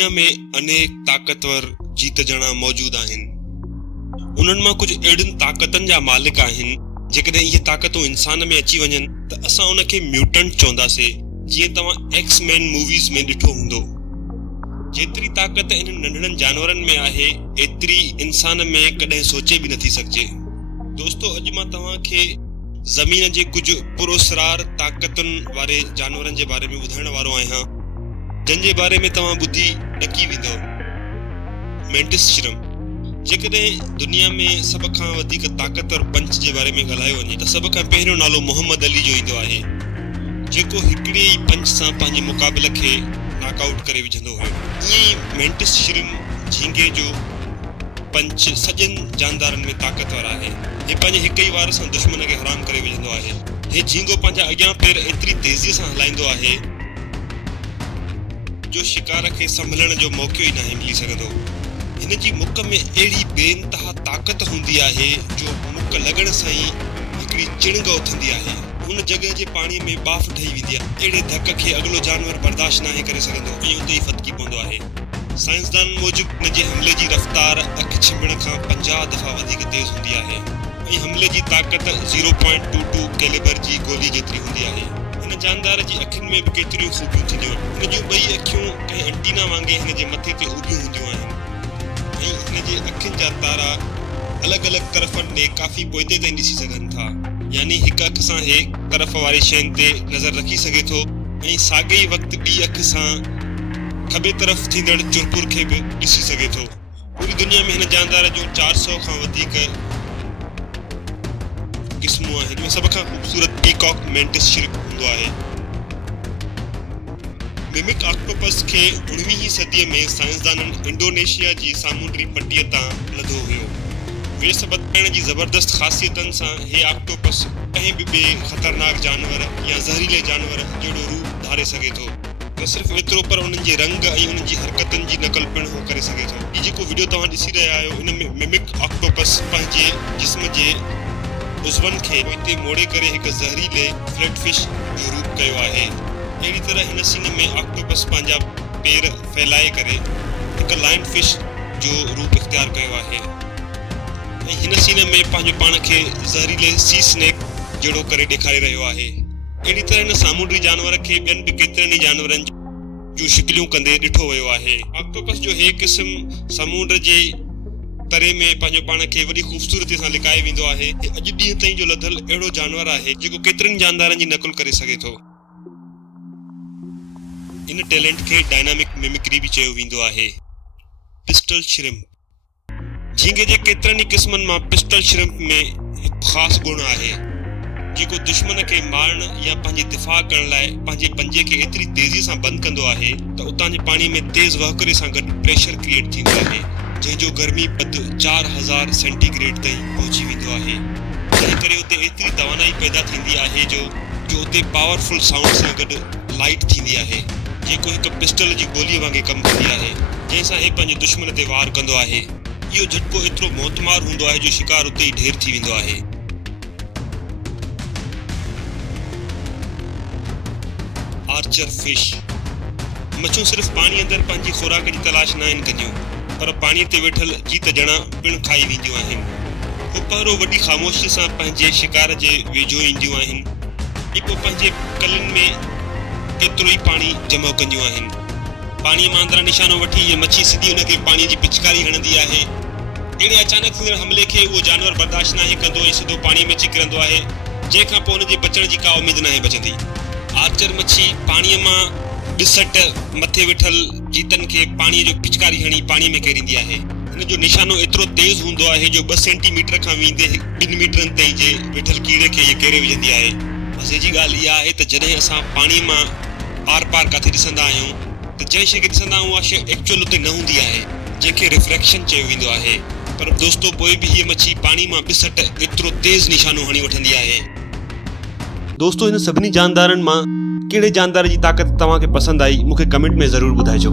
दुनिया में अनेक ताक़तवर जीत ॼणा मौजूद आहिनि। उन्हनि मां कुझु अहिड़ियुनि ताक़तनि जा मालिक आहिनि जेकॾहिं इहे ताक़तूं इंसान में अची वञनि त असां उनखे म्यूटेंट चवंदासीं, जीअं तव्हां एक्स-मैन मूवीज़ में ॾिठो हूंदो। जेतिरी ताक़त इन नंढड़नि जानवरनि में आहे एतिरी इंसान में कॾहिं सोचे बि नथी सघिजे। दोस्तो, अॼु मां तव्हांखे ज़मीन जे कुझु पुरअसरार ताक़तुनि वारे जानवरनि जे बारे में ॿुधाइण वारो आहियां, जंहिंजे बारे में तव्हां ॿुधी ॾकी वेंदव। Mantis shrimp. जेकॾहिं दुनिया में सभ खां वधीक ताक़तवर पंच जे बारे में ॻाल्हायो वञे त सभ खां पहिरियों नालो मोहम्मद अली जो ईंदो आहे, जेको हिकिड़े ई पंच सां पंहिंजे मुक़ाबिले खे नॉकआउट करे विझंदो हुयो। ईअं ई मेंटिस श्रिम्प झींगे जो पंच सॼनि जानदारनि में ताक़तवर आहे। हे पंहिंजे हिक ई वार सां दुश्मन खे हराम करे विझंदो आहे। हे झींगो पंहिंजा अॻियां पेर एतिरी तेज़ीअ सां हलाईंदो आहे जो शिकार खे संभलण जो मौक़ो ई नाहे मिली सघंदो। हिन जी मुक में अहिड़ी बेइंतहा ताक़त हूंदी आहे जो मुक लॻण सां ई हिकिड़ी चिणग उथंदी आहे। उन जॻह जे पाणीअ में बाफ़ ठही वेंदी आहे। अहिड़े धक खे अॻिलो जानवर बर्दाश्त नाहे करे सघंदो ऐं उते ई फतकी पवंदो आहे। साइंसदान मूजिबि हिन जे हमले जी रफ़्तार अखि छिंभण खां 50 दफ़ा वधीक तेज़ हूंदी आहे ऐं हमले जी ताक़त 0.22 कैलिबर जी गोली जेतिरी हूंदी आहे। हिन जानदार जी अखियुनि में बि केतिरियूं खूबियूं थींदियूं आहिनि। हिन जूं ॿई अखियूं कंहिं एंटीना वांगुरु हिन जे मथे ते उभियूं हूंदियूं आहिनि ऐं हिन जे अखियुनि जा तारा अलॻि अलॻि तरफ़नि ॾे काफ़ी पोइते ताईं ॾिसी सघनि था। यानी हिकु अखि सां हे तरफ़ वारी शयुनि ते नज़र रखी सघे थो ऐं साॻे ई वक़्तु ॿी अखि सां खॿे तरफ़ थींदड़ चुरपुर खे बि ॾिसी सघे थो। पूरी दुनिया में हिन जानदार जूं 400 खां वधीक क़िस्मूं आहिनि। हिन में सभ खां ख़ूबसूरत पीकॉक मेंटिस श्रिम्प हूंदो आहे। मिमिक ऑक्टोपस खे 19वीं सदीअ में साइंसदाननि इंडोनेशिया जी सामूंडी पटीअ तां लधो हुयो। वेस बदिलाइण जी ज़बरदस्त ख़ासियतनि सां हे ऑक्टोपस कंहिं बि ॿिए ख़तरनाक जानवर या ज़हरीले जानवर जहिड़ो रूप धारे सघे थो। न सिर्फ़ु एतिरो पर उन्हनि जे रंग ऐं उन्हनि जी हरकतुनि जी नक़ल पिणु हो करे सघे थो। हीउ जेको वीडियो तव्हां ॾिसी रहिया आहियो, इन में मिमिक ऑक्टोपस पंहिंजे जिस्म जे उज़वनि खे हिते मोड़े करे हिकु ज़हरीले फ्लैटफिश जो रूप कयो आहे। अहिड़ी तरह हिन सीन में ऑक्टोपस पंहिंजा पेर फैलाए करे हिकु लाइन फिश जो रूप इख्तियार कयो आहे ऐं हिन सीन में पंहिंजो पाण खे ज़हरीले सी स्नेक जहिड़ो करे ॾेखारे रहियो आहे। अहिड़ी तरह हिन सामूंडी जानवर खे ॿियनि बि केतिरनि ई जानवरनि जूं शिकिलियूं कंदे ॾिठो वियो आहे। ऑक्टोपस जो हे क़िस्म समुंड जे तरे में पंहिंजो पाण खे वॾी ख़ूबसूरती सां लिकाए वेंदो आहे। अॼु ॾींहं ताईं जो लधल अहिड़ो जानवर आहे जेको केतिरनि जानदारनि जी नक़ुल करे सघे थो। इन टैलेंट खे डायनामिक मिमिक्री बि चयो वेंदो आहे। Pistol shrimp. झींगे जे केतिरनि ई क़िस्मनि मां पिस्टल श्रिम्प में हिकु ख़ासि गुण आहे जेको दुश्मन खे मारण या पंहिंजे दिफ़ा करण लाइ पंहिंजे पंजे खे एतिरी तेज़ीअ सां बंदि कंदो आहे त उतां जे पाणी में तेज़ वहकरे सां गॾु प्रेशर क्रिएट थींदो आहे, जंहिंजो गर्मी पद 4000 सेंटीग्रेड ताईं पहुची वेंदो आहे। तंहिं करे उते एतिरी तवानाई पैदा थींदी आहे जो उते पावरफुल साउंड सां गॾु लाइट थींदी आहे, जेको हिकु पिस्टल जी गोलीअ वांगुरु कमु कंदी आहे, जंहिंसां हे पंहिंजे दुश्मन ते वार कंदो आहे। इहो झटको एतिरो मौतमार हूंदो आहे जो शिकार उते ई ढेर थी वेंदो आहे। Archer fish. मच्छूं सिर्फ़ पाणी अंदरि पंहिंजी खुराक जी तलाश न आहिनि कंदियूं, पर पाणीअ ते वेठल जीत ॼणा पिणु खाई वेंदियूं आहिनि। हू पहिरों वॾी ख़ामोशीअ सां पंहिंजे शिकार जे वेझो ईंदियूं आहिनि ऐं पोइ पंहिंजे कलियुनि में केतिरो ई पाणी जमा कंदियूं आहिनि। पाणीअ मां अंदरां निशानो वठी इहा मच्छी सिधी उनखे पाणीअ जी पिचकारी हणंदी आहे। अहिड़े अचानक थींदड़ हमले खे उहो जानवर बर्दाश्त नाहे कंदो ऐं सिधो पाणीअ में चिकिरंदो आहे, जंहिंखां पोइ हुनजे बचण जी का उमेद नाहे बचंदी। आर्चर मच्छी पाणीअ मां ॿिसट मथे वेठल जीतनि खे पाणीअ जो पिचकारी हणी पाणीअ में केरींदी आहे। हिन जो निशानो एतिरो तेज़ हूंदो आहे जो 2 सेंटीमीटर खां वेंदे 2 मीटरनि ताईं जे वेठल कीड़े खे इहे केरे विझंदी आहे। मज़े जी ॻाल्हि इहा आहे त जॾहिं असां पाणीअ मां आर पार किथे ॾिसंदा आहियूं त जंहिं शइ खे ॾिसंदा आहियूं उहा शइ एक्चुअल उते न हूंदी आहे, जंहिंखे रिफ्रैक्शन चयो वेंदो आहे। पर दोस्तो, पोइ बि हीअ मच्छी पाणी मां ॿिसट एतिरो तेज़ निशानो हणी वठंदी आहे। दोस्तो, हिन सभिनी जानदारनि मां कहिड़े जानदार जी ताक़त तव्हांखे पसंदि आई, मूंखे कमेंट में ज़रूरु ॿुधाइजो।